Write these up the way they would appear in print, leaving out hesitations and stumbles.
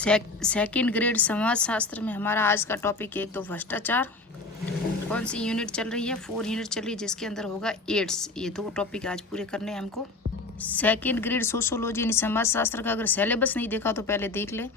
Second grade समाज शास्त्र में हमारा आज का टॉपिक है, एक तो भ्रष्टाचार। कौन सी यूनिट चल रही है? 4 यूनिट चल रही है, जिसके अंदर होगा एड्स। ये 2 टॉपिक आज पूरे करने हैं हमको। सेकंड ग्रेड सोशोलॉजी यानी समाज शास्त्र का अगर सिलेबस नहीं देखा तो पहले देख ले।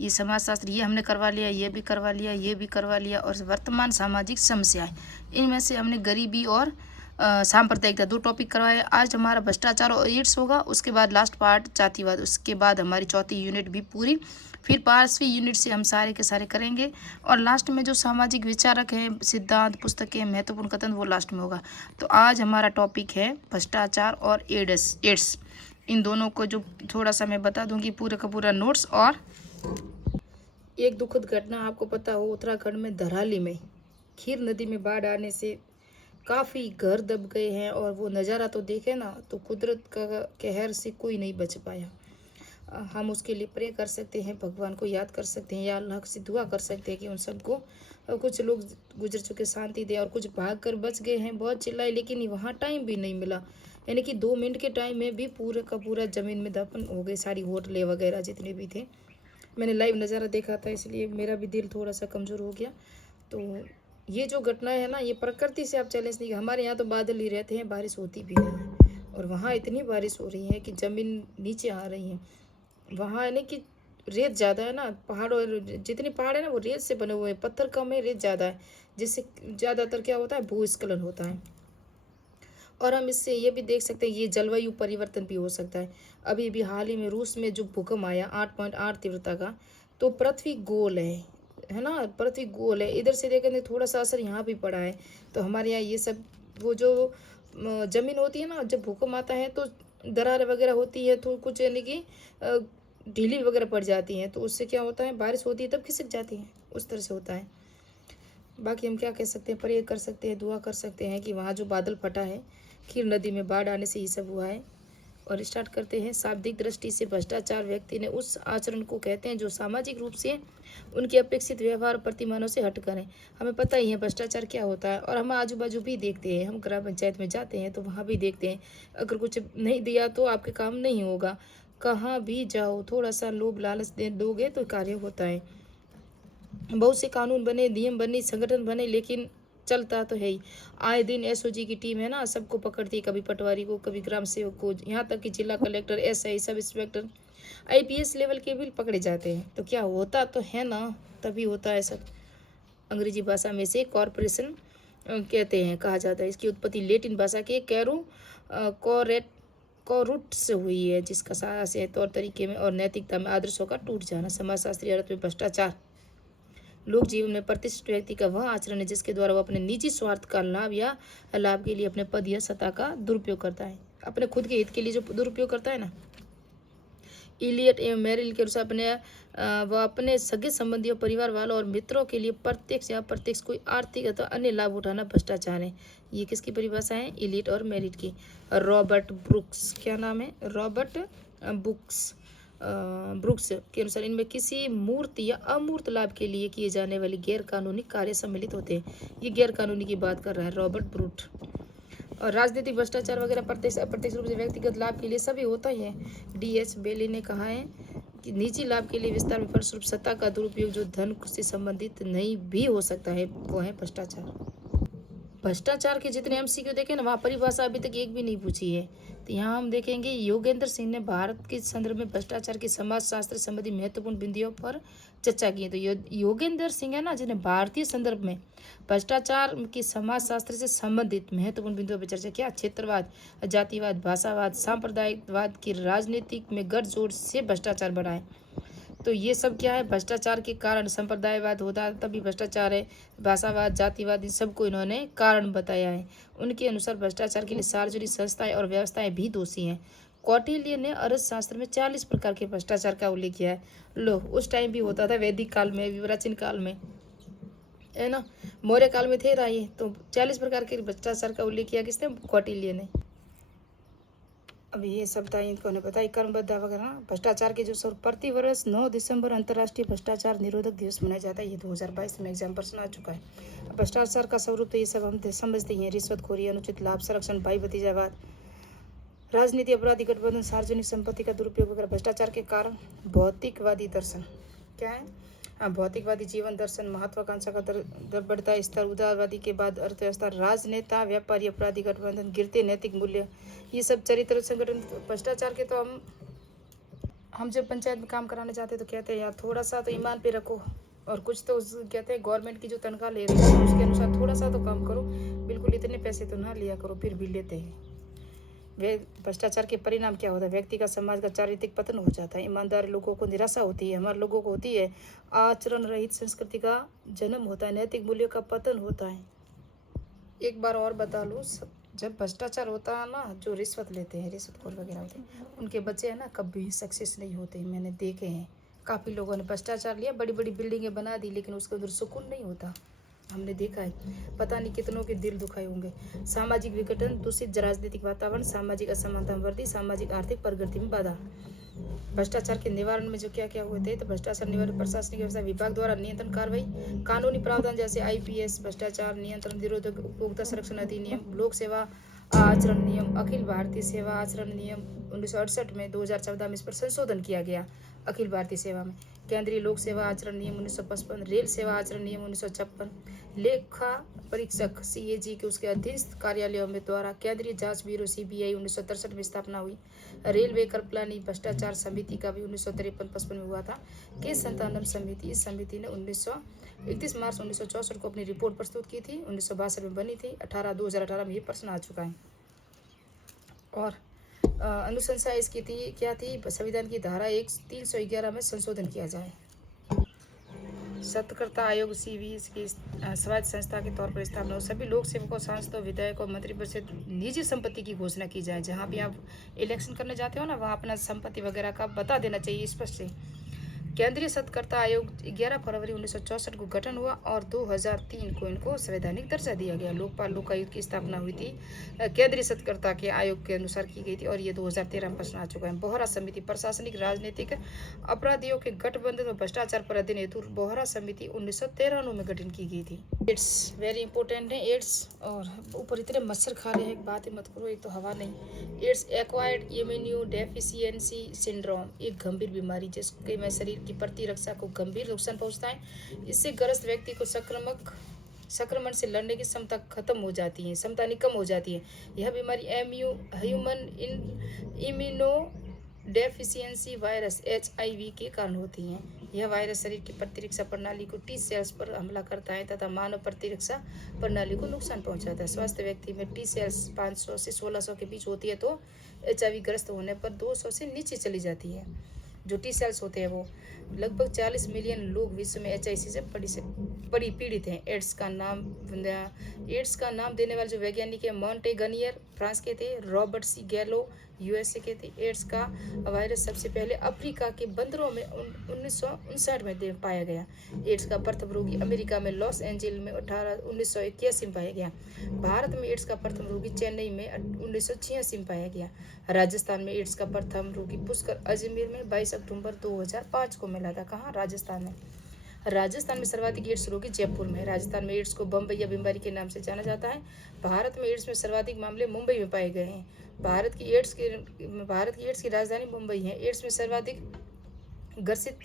ये समाज शास्त्र ये हमने करवा लिया, ये भी करवा लिया, ये भी करवा लिया। और वर्तमान सामाजिक समस्याएं, इनमें से हमने गरीबी और सांप्रदायिकता 2 टॉपिक करवाए। आज हमारा भ्रष्टाचार और एड्स होगा, उसके बाद लास्ट पार्ट जातिवाद, उसके बाद हमारी चौथी यूनिट भी पूरी। फिर 5वीं यूनिट से हम सारे के सारे करेंगे। और लास्ट में जो सामाजिक विचारक हैं, सिद्धांत, पुस्तकें, महत्वपूर्ण कथन, वो लास्ट में होगा। तो आज हमारा टॉपिक है भ्रष्टाचार और एड्स। इन दोनों को जो थोड़ा सा मैं बता दूंगी, पूरा का पूरा नोट्स। और एक दुखद घटना आपको पता हो, उत्तराखंड में धराली में खीर नदी में बाढ़ आने से काफ़ी घर दब गए हैं। और वो नज़ारा तो देखे ना, तो कुदरत का कहर से कोई नहीं बच पाया। हम उसके लिए प्रे कर सकते हैं, भगवान को याद कर सकते हैं, या अल्लाह से दुआ कर सकते हैं कि उन सबको, कुछ लोग गुजर चुके शांति दे, और कुछ भाग कर बच गए हैं। बहुत चिल्लाए, लेकिन वहाँ टाइम भी नहीं मिला। यानी कि 2 मिनट के टाइम में भी पूरा का पूरा ज़मीन में दफन हो गए, सारी होटलें वगैरह जितने भी थे। मैंने लाइव नज़ारा देखा था, इसलिए मेरा भी दिल थोड़ा सा कमज़ोर हो गया। तो ये जो घटना है ना, ये प्रकृति से आप चैलेंज नहीं। हमारे यहाँ तो बादल ही रहते हैं, बारिश होती भी नहीं है। और वहाँ इतनी बारिश हो रही है कि ज़मीन नीचे आ रही है। वहाँ है ना कि रेत ज़्यादा है ना, पहाड़, और जितनी पहाड़ है ना वो रेत से बने हुए हैं, पत्थर कम है, रेत ज़्यादा है, जिससे ज़्यादातर क्या होता है, भूस्खलन होता है। और हम इससे ये भी देख सकते हैं, ये जलवायु परिवर्तन भी हो सकता है। अभी भी हाल ही में रूस में जो भूकंप आया 8.8 तीव्रता का, तो पृथ्वी गोल है ना, पृथ्वी गोल है। इधर से देखें तो थोड़ा सा असर यहाँ भी पड़ा है। तो हमारे यहाँ ये सब, वो जो जमीन होती है ना, जब भूकंप आता है तो दरार वगैरह होती है, तो कुछ यानी कि ढीली वगैरह पड़ जाती हैं, तो उससे क्या होता है, बारिश होती है तब खिसक जाती है, उस तरह से होता है। बाकी हम क्या कह सकते हैं, प्रे कर सकते हैं, दुआ कर सकते हैं कि वहाँ जो बादल फटा है, खीर नदी में बाढ़ आने से ये सब हुआ है। और स्टार्ट करते हैं। शाब्दिक दृष्टि से भ्रष्टाचार व्यक्ति ने उस आचरण को कहते हैं जो सामाजिक रूप से उनके अपेक्षित व्यवहार प्रतिमानों से हटकर है। हमें पता ही है भ्रष्टाचार क्या होता है, और हम आजू बाजू भी देखते हैं। हम ग्राम पंचायत में जाते हैं तो वहाँ भी देखते हैं, अगर कुछ नहीं दिया तो आपके काम नहीं होगा। कहाँ भी जाओ, थोड़ा सा लोभ लालच दे दोगे तो कार्य होता है। बहुत से कानून बने, नियम बने, संगठन बने, लेकिन चलता तो है ही। आए दिन एसओजी की टीम है ना, सबको पकड़ती है, कभी पटवारी को, कभी ग्राम सेवक को, यहाँ तक कि जिला collector, SI, sub inspector, IPS level के भी पकड़े जाते हैं। तो क्या होता तो है ना, तभी होता है सब। अंग्रेजी भाषा में से कॉरपोरेशन कहते हैं, कहा जाता है। इसकी उत्पत्ति लेटिन भाषा के कोरुट से हुई है, जिसका सारा से तौर तरीके में और नैतिकता में आदर्शों का टूट जाना। समाजशास्त्री अर्थ में भ्रष्टाचार लोक जीवन में प्रतिष्ठित व्यक्ति का वह आचरण है जिसके द्वारा वो अपने निजी स्वार्थ का लाभ या लाभ के लिए अपने पद या सत्ता का दुरुपयोग करता है, अपने खुद के हित के लिए जो दुरुपयोग करता है ना। इलियट एवं मेरिल के अनुसार वह अपने सगे संबंधियों, परिवार वालों और मित्रों के लिए प्रत्यक्ष या अप्रत्यक्ष कोई आर्थिक अथवा अन्य लाभ उठाना भ्रष्टाचार है। ये किसकी परिभाषा है? इलियट और मेरिट की। रॉबर्ट ब्रुक्स, क्या नाम है? रॉबर्ट ब्रुक्स के अनुसार इनमें किसी मूर्त या अमूर्त लाभ के लिए किए जाने वाले गैर कानूनी कार्य सम्मिलित होते हैं। ये गैर कानूनी की बात कर रहा है रॉबर्ट ब्रूट। और राजनीतिक भ्रष्टाचार वगैरह प्रत्यक्ष अप्रत्यक्ष रूप से व्यक्तिगत लाभ के लिए सभी होता ही है। डीएच बेली ने कहा है कि निजी लाभ के लिए विस्तार में फलस्वरूप सत्ता का दुरुपयोग जो धन से संबंधित नहीं भी हो सकता है, वो है भ्रष्टाचार। भ्रष्टाचार के जितने एमसीक्यू देखे ना, वहाँ परिभाषा अभी तक एक भी नहीं पूछी है। तो यहाँ हम देखेंगे, योगेंद्र सिंह ने भारत के संदर्भ में भ्रष्टाचार के समाजशास्त्र संबंधी महत्वपूर्ण बिंदुओं पर चर्चा की है। तो योगेंद्र सिंह है ना, जिन्हें भारतीय संदर्भ में भ्रष्टाचार की समाजशास्त्र से संबंधित महत्वपूर्ण बिंदुओं पर चर्चा किया। क्षेत्रवाद, जातिवाद, भाषावाद, सांप्रदायिकवाद की राजनीतिक में गठजोड़ से भ्रष्टाचार बढ़ा है। तो ये सब क्या है? भ्रष्टाचार के कारण संप्रदायवाद होता है, तभी भ्रष्टाचार है। भाषावाद, जातिवाद, इन सबको इन्होंने कारण बताया है। उनके अनुसार भ्रष्टाचार के लिए सार्वजनिक संस्थाएं और व्यवस्थाएं भी दोषी हैं। कौटिल्य ने अर्थशास्त्र में 40 प्रकार के भ्रष्टाचार का उल्लेख किया है। लो, उस टाइम भी होता था, वैदिक काल में, प्राचीन काल में, है ना, मौर्य काल में थे ये। तो 40 प्रकार के भ्रष्टाचार का उल्लेख किया किसने? कौटिल्य ने। अब ये शब्द इनको ने बताई कर्मबद्ध वगैरह। भ्रष्टाचार के जो सर प्रति वर्ष 9 दिसंबर अंतर्राष्ट्रीय भ्रष्टाचार निरोधक दिवस मनाया जाता है। ये 2022 में एग्जाम प्रश्न आ चुका है। भ्रष्टाचार का स्वरूप तो ये सब हम समझते हैं, रिश्वतखोरी, अनुचित लाभ संरक्षण, भाई भतीजावाद, राजनीति, अपराधी गठबंधन, सार्वजनिक संपत्ति का दुरुपयोग वगैरह। भ्रष्टाचार के कारण भौतिकवादी दर्शन, क्या है? भौतिकवादी जीवन दर्शन, महत्वाकांक्षा का बढ़ता स्तर, उदारवादी के बाद अर्थव्यवस्था, राजनेता, व्यापारी, अपराधी गठबंधन, गिरते नैतिक मूल्य, ये सब चरित्र संगठन। भ्रष्टाचार के तो हम जब पंचायत में काम कराने जाते तो कहते हैं यार थोड़ा सा तो ईमान पे रखो, और कुछ तो कहते हैं गवर्नमेंट की जो तनख्वाह ले रही है उसके अनुसार थोड़ा सा तो काम करो, बिल्कुल इतने पैसे तो ना लिया करो, फिर भी लेते हैं। वे भ्रष्टाचार के परिणाम क्या होता है? व्यक्ति का, समाज का चारित्रिक पतन हो जाता है। ईमानदार लोगों को निराशा होती है, हमारे लोगों को होती है। आचरण रहित संस्कृति का जन्म होता है, नैतिक मूल्यों का पतन होता है। एक बार और बता लूँ, जब भ्रष्टाचार होता है ना, जो रिश्वत लेते हैं, रिश्वतखोर वगैरह होते हैं, उनके बच्चे हैं ना कभी सक्सेस नहीं होते। मैंने देखे हैं काफ़ी लोगों ने भ्रष्टाचार लिया, बड़ी बड़ी बिल्डिंगें बना दी, लेकिन उसके अंदर सुकून नहीं होता। हमने देखा है, पता नहीं कितनों के दिल दुखाए होंगे। सामाजिक विघटन, दूषित राजनीतिक वातावरण, सामाजिक असमानता में वृद्धि, सामाजिक आर्थिक प्रगति में बाधा। भ्रष्टाचार के निवारण में जो क्या क्या हुए थे, तो भ्रष्टाचार निवारण प्रशासनिक व्यवस्था विभाग द्वारा नियंत्रण कार्रवाई, कानूनी प्रावधान जैसे IPS, भ्रष्टाचार नियंत्रण निरोधक उपभोक्ता संरक्षण अधिनियम, लोक सेवा आचरण नियम, अखिल भारतीय सेवा आचरण नियम 1968 में 2014 में इस पर संशोधन किया गया। अखिल भारतीय सेवा में केंद्रीय लोक सेवा आचरण नियम 1955, रेल सेवा आचरण नियम 1956, लेखा परीक्षक CAG के उसके अधीनस्थ कार्यालयों में द्वारा केंद्रीय जांच ब्यूरो CBI 1963 में स्थापना हुई। रेलवे कर प्लानिंग भ्रष्टाचार समिति का भी 1953-55 में हुआ था। केस संतानम समिति, इस समिति ने 31 मार्च 1964 को अपनी रिपोर्ट प्रस्तुत की थी। 1962 में बनी थी। 2018 में ये प्रश्न आ चुका है। और अनुशंसा इसकी थी क्या थी? संविधान की धारा 311 में संशोधन किया जाए। सत्कर्ता आयोग CBI की स्वायत्त संस्था के तौर पर स्थापना हो। सभी लोक सेवकों, सांसदों, विधायकों, मंत्रिपरिषद निजी संपत्ति की घोषणा की जाए। जहाँ भी आप इलेक्शन करने जाते हो ना, वहाँ अपना संपत्ति वगैरह का बता देना चाहिए स्पष्ट से। केंद्रीय सत्कर्ता आयोग 11 फरवरी 1964 को गठन हुआ और 2003 को इनको संवैधानिक दर्जा दिया गया। लोकपाल लोकायुक्त की स्थापना हुई थी, केंद्रीय सत्कर्ता के आयोग के अनुसार की गई थी, और ये 2013 में प्रश्न आ चुका है। बोहरा समिति, प्रशासनिक राजनीतिक अपराधियों के गठबंधन और भ्रष्टाचार पर अध्ययन हेतु बोहरा समिति 1993 में गठन की गई थी। एड्स वेरी इंपॉर्टेंट है। एड्स, और ऊपर इतने मच्छर खा रहे हैं, एक बात ही मत करो, एक तो हवा नहीं। Ads acquired immuno deficiency syndrome, एक गंभीर बीमारी जिसके में शरीर की प्रतिरक्षा को गंभीर नुकसान पहुंचता है। इससे ग्रस्त व्यक्ति को संक्रमण से लड़ने की क्षमता खत्म हो जाती है, क्षमता कम हो जाती है। यह बीमारी human immuno deficiency virus HIV के कारण होती है। यह वायरस शरीर की प्रतिरक्षा प्रणाली को T सेल्स पर हमला करता है तथा मानव प्रतिरक्षा प्रणाली को नुकसान पहुंचाता है। स्वस्थ व्यक्ति में T सेल्स 500 से 1600 के बीच होती है, तो HIV ग्रस्त होने पर 200 से नीचे चली जाती है। जो T सेल्स होते हैं वो लगभग 40 मिलियन लोग विश्व में HIV से बड़ी पीड़ित हैं। एड्स का नाम देने वाले जो वैज्ञानिक है मॉन्टेगनियर फ्रांस के थे, रॉबर्ट C गैलो USA के थे। एड्स का वायरस सबसे पहले अफ्रीका के बंदरों में 1959 में पाया गया। एड्स का प्रथम रोगी अमेरिका में लॉस एंजल्स में 1981 में पाया गया। भारत में एड्स का प्रथम रोगी चेन्नई में 1986 में पाया गया। राजस्थान में एड्स का प्रथम रोगी पुष्कर अजमेर में 22 अक्टूबर 2005 को मिला था। कहाँ? राजस्थान में। राजस्थान में सर्वाधिक एड्स रोगी जयपुर में। राजस्थान में एड्स को बम्बईया बीमारी के नाम से जाना जाता है। भारत में एड्स में सर्वाधिक मामले मुंबई में पाए गए हैं। भारत की एड्स की राजधानी मुंबई है। एड्स में सर्वाधिक ग्रसित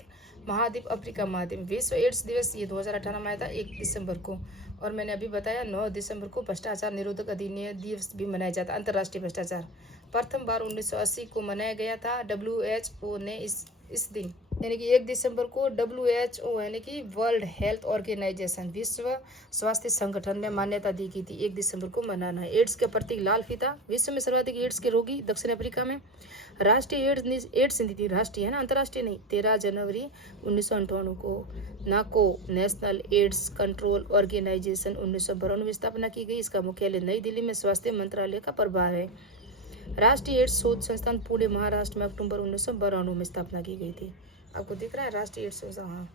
महाद्वीप अफ्रीका महाद्वीप। विश्व एड्स दिवस ये 2018 में आया था 1 दिसंबर को, और मैंने अभी बताया 9 दिसंबर को भ्रष्टाचार निरोधक अधिनियम दिवस भी मनाया जाता है। अंतर्राष्ट्रीय भ्रष्टाचार प्रथम बार 1980 को मनाया गया था। WHO ने इस दिन यानी कि 1 दिसंबर को WHO यानी कि वर्ल्ड हेल्थ ऑर्गेनाइजेशन, विश्व स्वास्थ्य संगठन ने मान्यता दी गई थी 1 दिसंबर को मनाना है। एड्स के प्रतीक लाल फीता। विश्व में सर्वाधिक एड्स के रोगी दक्षिण अफ्रीका में। राष्ट्रीय एड्स नीति, राष्ट्रीय है ना, अंतर्राष्ट्रीय नहीं, 13 जनवरी 1998 को नाको नेशनल एड्स कंट्रोल ऑर्गेनाइजेशन 1992 में स्थापना की गई। इसका मुख्यालय नई दिल्ली में स्वास्थ्य मंत्रालय का प्रभार है। राष्ट्रीय एड्स शोध संस्थान पुणे महाराष्ट्र में अक्टूबर 1992 में स्थापना की गई थी। आपको दिख रहा है राष्ट्रीय एड्स संस्थान। हाँ,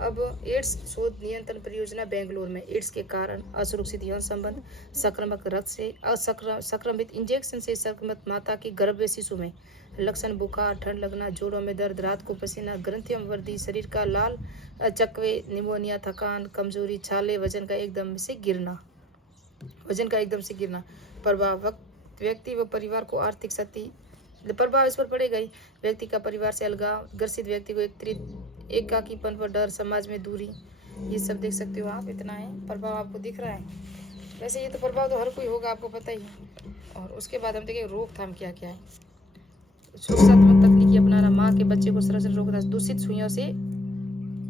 अब एड्स शोध नियंत्रण परियोजना बेंगलोर में। एड्स के कारण असुरक्षित यौन संबंध, संक्रामक रक्त से संक्रमित इंजेक्शन से संक्रमित माता के गर्भ में शिशु में लक्षण बुखार, ठंड लगना, जोड़ों में दर्द, रात को पसीना, ग्रंथियों में वृद्धि, शरीर का लाल चकवे, निमोनिया, थकान, कमजोरी, छाले, वजन का एकदम से गिरना। प्रभाव व्यक्ति व परिवार को आर्थिक क्षति, प्रभाव इस पर पड़ेगा ही। व्यक्ति का परिवार से अलगाव, ग्रसित व्यक्ति को एकाकीपन व डर, समाज में दूरी, ये सब देख सकते हो आप। इतना है प्रभाव आपको दिख रहा है। वैसे ये तो प्रभाव तो हर कोई होगा, आपको पता ही है। और उसके बाद हम देखें रोकथाम क्या क्या है। सुरक्षात्मक तकनीकी अपनाना, माँ के बच्चे को सरल रोकना, दूषित सुइयों से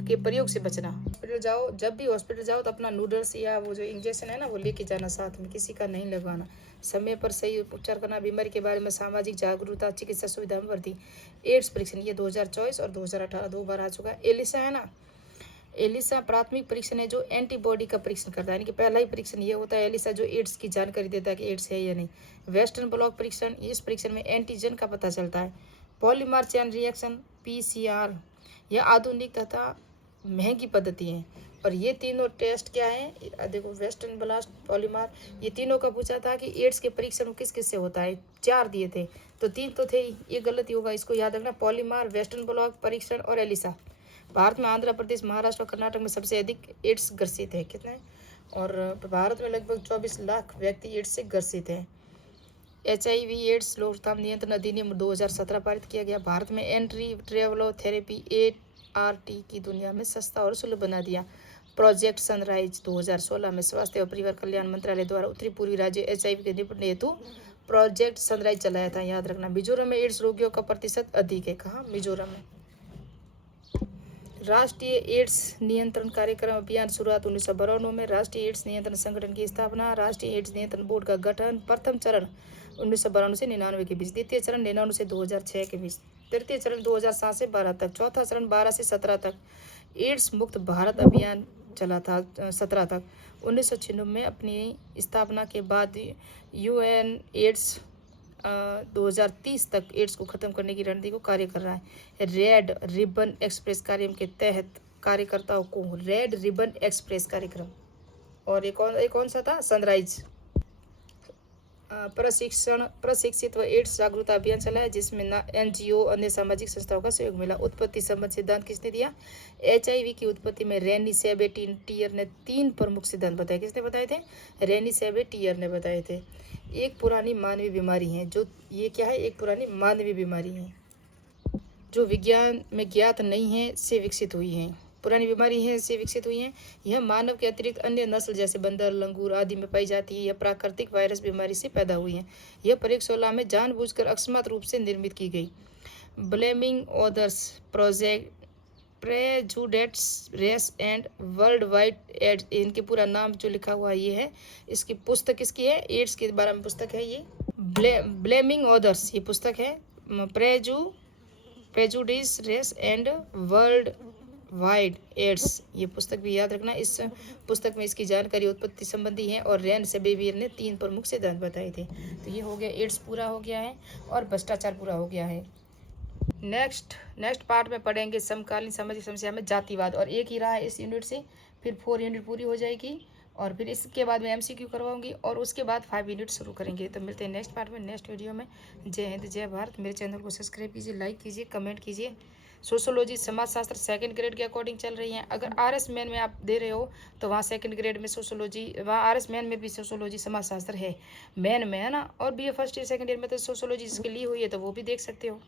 के प्रयोग से बचना। हॉस्पिटल जाओ, जब भी हॉस्पिटल जाओ तो अपना नूडल्स या वो जो इंजेक्शन है ना वो लेके जाना साथ में, किसी का नहीं लगवाना। समय पर सही उपचार करना, बीमारी के बारे में सामाजिक जागरूकता, चिकित्सा सुविधा में वृद्धि। एड्स परीक्षण ये 2024 और 2018 2 बार आ चुका है। एलिसा है ना, एलिसा प्राथमिक परीक्षण है जो एंटीबॉडी का परीक्षण करता है, यानी कि पहला ही परीक्षण ये होता है एलिसा जो एड्स की जानकारी देता है कि एड्स है या नहीं। वेस्टर्न ब्लॉक परीक्षण, इस परीक्षण में एंटीजन का पता चलता है। पॉलीमर चेन रिएक्शन पीसीआर, यह आधुनिक तथा महंगी पद्धति है। और ये तीनों टेस्ट क्या है देखो, वेस्टर्न ब्लास्ट, पॉलीमर, ये तीनों का पूछा था कि एड्स के परीक्षण किस किस से होता है। 4 दिए थे तो 3 तो थे, ये गलत होगा, इसको याद रखना। पॉलीमर, वेस्टर्न ब्लॉक परीक्षण और एलिसा। भारत में आंध्र प्रदेश, महाराष्ट्र और कर्नाटक में सबसे अधिक एड्स ग्रसित है। कितने? और भारत में लगभग 24 लाख व्यक्ति एड्स से ग्रसित हैं। HIV एड्स रोकथाम नियंत्रण अधिनियम 2017 पारित किया गया। भारत में एंट्री ट्रेवलो थेरेपी ART की दुनिया में सस्ता और सुलभ बना दिया। प्रोजेक्ट सनराइज 2016 में स्वास्थ्य और परिवार कल्याण मंत्रालय द्वारा उत्तरी पूर्वी राज्य HIV के निपटने हेतु प्रोजेक्ट सनराइज चलाया था, याद रखना। मिजोरम में एड्स रोगियों का प्रतिशत अधिक है। कहाँ? मिजोरम में। राष्ट्रीय एड्स नियंत्रण कार्यक्रम अभियान शुरुआत 1992 में। राष्ट्रीय एड्स नियंत्रण संगठन की स्थापना। राष्ट्रीय एड्स नियंत्रण बोर्ड का गठन। प्रथम चरण 1992 से 99 के बीच। द्वितीय चरण 99 से 2006 के बीच। तृतीय चरण 2007 से 12 तक। चौथा चरण 12 से 17 तक। एड्स मुक्त भारत अभियान चला था 17 तक। 1996 में अपनी स्थापना के बाद UN एड्स 2030 तक एड्स को खत्म करने की रणनीति को कार्य कर रहा है। रेड रिबन एक्सप्रेस कार्यक्रम के तहत कार्यकर्ताओं को रेड रिबन एक्सप्रेस कार्यक्रम, और एक कौन सा था? सनराइज प्रशिक्षित व एड्स जागरूकता अभियान चलाया, जिसमें NGO अन्य सामाजिक संस्थाओं का सहयोग मिला। उत्पत्ति संबंध सिद्धांत किसने दिया? HIV की उत्पत्ति में रेनी सेबेटियर ने 3 प्रमुख सिद्धांत बताए। किसने बताए थे? रेनी सेबेटियर ने बताए थे। एक पुरानी मानवीय बीमारी है, जो ये क्या है? एक पुरानी मानवीय बीमारी है जो विज्ञान में ज्ञात नहीं है से विकसित हुई है। पुरानी बीमारी है से विकसित हुई है। यह मानव के अतिरिक्त अन्य नस्ल जैसे बंदर, लंगूर आदि में पाई जाती है। यह प्राकृतिक वायरस बीमारी से पैदा हुई है। यह प्रयोगशाला में जानबूझकर अकस्मात रूप से निर्मित की गई। Blaming others project prejudices race and world wide aids, इनके पूरा नाम जो लिखा हुआ ये है। इसकी पुस्तक किसकी है? एड्स के बारे में पुस्तक है ये। ब्लेमिंग ऑदर्स ये पुस्तक है। Prejudice race and world wide AIDS, ये पुस्तक भी याद रखना। इस पुस्तक में इसकी जानकारी उत्पत्ति संबंधी है। और रेन सेबेवियर ने 3 प्रमुख सिद्धांत बताए थे। तो ये हो गया, एड्स पूरा हो गया है और भ्रष्टाचार पूरा हो गया है। नेक्स्ट पार्ट में पढ़ेंगे समकालीन सामाजिक समस्या में जातिवाद, और एक ही रहा है इस यूनिट से। फिर 4 यूनिट पूरी हो जाएगी और फिर इसके बाद मैं MCQ करवाऊंगी और उसके बाद 5 यूनिट शुरू करेंगे। तो मिलते हैं नेक्स्ट पार्ट में, नेक्स्ट वीडियो में। जय हिंद, जय भारत। मेरे चैनल को सब्सक्राइब कीजिए, लाइक कीजिए, कमेंट कीजिए। सोशोलॉजी समाजशास्त्र 2nd ग्रेड के अकॉर्डिंग चल रही हैं। अगर RS मैन में आप दे रहे हो तो वहाँ 2nd ग्रेड में सोशोलॉजी, वहाँ RS मैन में भी सोशोलॉजी समाजशास्त्र है, मैन में है ना। और BA first year 2nd year में तो सोशोलॉजी जिसके लिए हुई है तो वो भी देख सकते हो।